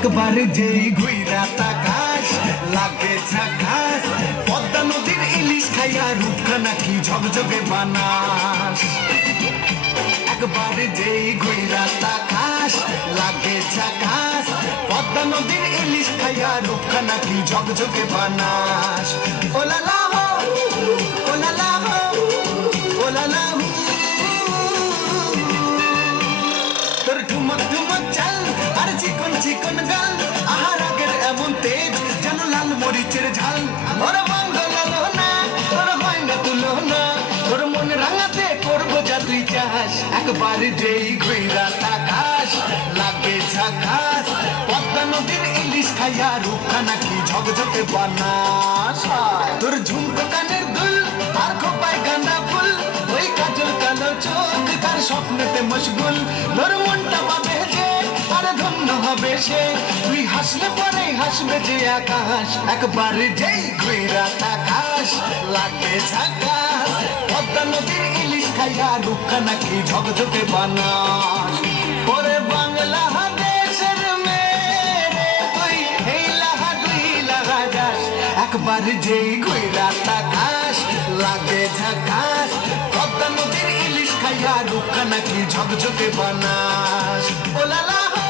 একবার যেই ঘুইরা তাকাস লাগে ঝাকাস, পদ্মা নদীর ইলিশ খাইয়া রূপখানা কি ঝকঝকে বানাস। একবার যেই ঘুইরা তাকাস লাগে ঝাকাস, পদ্মা নদীর ইলিশ খাইয়া রূপখানা কি ঝকঝকে বানাস। ওলালা হো ওলালা হো ওলালা হো, তোর ঠুমক ঠুমক চাল আর চিকন চিকন গাল, আহার আগের এমন তেজ যেন লাল মরিচের ঝাল। ওরা বাঙ্গলাল না তোর হয় না তুলো না, তোর মন রাঙাতে করবো যা তুই চাস। একবার যেই ঘুইরা তাকাস লাগে ঝাকাস, পদ্মা নদীর ইলিশ খাইয়া রূপখানা কি ঝকঝকে বানাস। তোর ঝুমকো কানের দুল আর খোপায় গাঁদা ফুল, ওই কাজল কালো চোখ তার স্বপ্নেতে মশগুল। তোর মনটা পাবে যে আর ধন্য হবে সে, তুই হাসলে পরে হাসবে যে আকাশ। একবার যেই ঘুইরা তাকাস লাগে ঝাকাস, পদ্মা নদীর ইলিশ খাইয়া রূপখানা কি ঝকঝকে বানাস। ওরে বাংলা দেশের মেয়ে তুই এই লাহা দুই লাগা যাস। একবার যেই ঘুইরা তাকাস লাগে ঝাকাস, পদ্মা নদীর ইলিশ খাইয়া রূপখানা কি ঝকঝকে বানাস। ওলালা হো